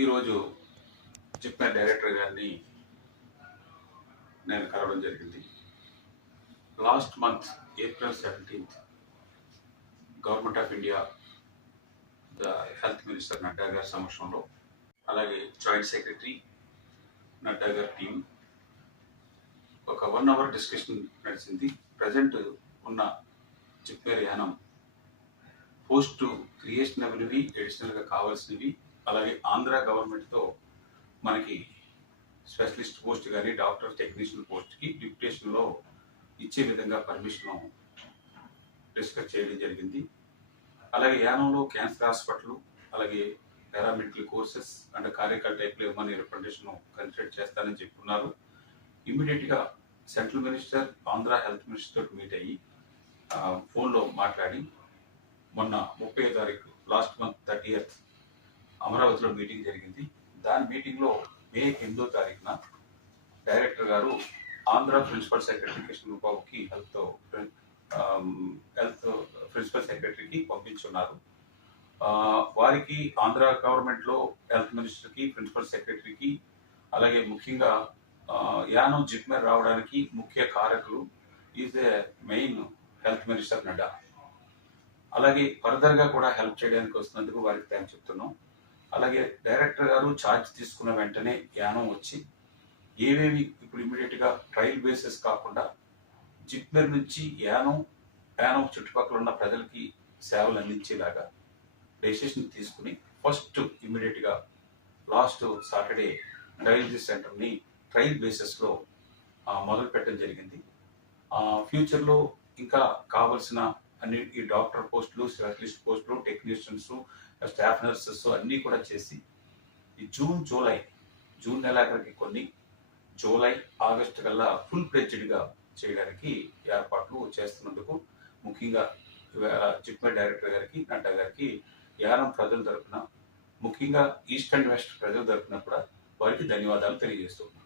ఈరోజు చెప్పిన డైరెక్టర్ గారిని నేను కలవడం జరిగింది. Last month April seventeenth government of India the health minister Nadda గారి సమక్షంలో అలాగే జాయింట్ సెక్రటరీ నడ్డా గారి టీం ఒక వన్ అవర్ డిస్కషన్ నడిచింది. ప్రజెంట్ ఉన్న చెప్పే యానం పోస్ట్ క్రియేషన్ అవినవి ఎడిషనల్గా కావాల్సినవి అలాగే ఆంధ్ర గవర్నమెంట్తో మనకి స్పెషలిస్ట్ పోస్ట్ కానీ డాక్టర్ టెక్నీషియన్ పోస్ట్కి డిప్యుటేషన్లో ఇచ్చే విధంగా పర్మిషన్ డిస్కస్ చేయడం జరిగింది. అలాగే యానంలో క్యాన్సర్ హాస్పిటల్ అలాగే పారామెడికల్ కోర్సెస్ అండ్ కార్యకల్ టైప్లో ఏమని రిప్రజెంటేషన్ కన్సిడర్ చేస్తానని చెప్పుకున్నారు ఇమ్మీడియట్గా central minister Andhra health minister తోటి మీట్ అయ్యి ఫోన్లో మాట్లాడి మొన్న ముప్పై తారీఖు లాస్ట్ మంత్ థర్టీ అమరావతిలో మీటింగ్ జరిగింది. దాని మీటింగ్లో మే ఎనిమిదో తారీఖున డైరెక్టర్ గారు ఆంధ్ర ప్రిన్సిపల్ సెక్రటరీ కృష్ణబాబుకి హెల్త్ హెల్త్ ప్రిన్సిపల్ సెక్రటరీకి పంపించున్నారు. వారికి ఆంధ్ర గవర్నమెంట్లో హెల్త్ మినిస్టర్కి ప్రిన్సిపల్ సెక్రటరీకి అలాగే ముఖ్యంగా యానం జిప్మర్ రావడానికి ముఖ్య కారకులు is a main health minister Nadda. అలాగే ఫర్దర్గా కూడా హెల్ప్ చేయడానికి వస్తున్నందుకు వారికి థ్యాంక్స్ చెప్తున్నాం. అలాగే డైరెక్టర్ గారు ఛార్జ్ తీసుకున్న వెంటనే యానం వచ్చి ఏవేవి ఇప్పుడు ఇమీడియట్గా ట్రయల్ బేసిస్ కాకుండా జిప్మెర్ నుంచి యానం యానం చుట్టుపక్కల ఉన్న ప్రజలకి సేవలు అందించేలాగా డెసిషన్ తీసుకుని ఫస్ట్ ఇమీడియట్గా లాస్ట్ సాటర్డే డయాలసిస్ సెంటర్ని ట్రయల్ బేసిస్లో మొదలు పెట్టడం జరిగింది. ఫ్యూచర్లో ఇంకా కావలసిన అన్ని ఈ డాక్టర్ పోస్టులు స్పెషలిస్ట్ పోస్టులు టెక్నీషియన్స్ స్టాఫ్ నర్సెస్ అన్నీ కూడా చేసి ఈ జూన్ జూలై జూన్ నెలాఖరికి కొన్ని జూలై ఆగస్టు కల్లా ఫుల్ ప్లెడ్జ్డ్గా చేయడానికి ఏర్పాట్లు చేస్తున్నందుకు ముఖ్యంగా జిప్మే డైరెక్టర్ గారికి నడ్డా గారికి యానం ప్రజల తరపున ముఖ్యంగా ఈస్ట్ అండ్ వెస్ట్ ప్రజల తరపున కూడా వారికి ధన్యవాదాలు తెలియజేస్తున్నాను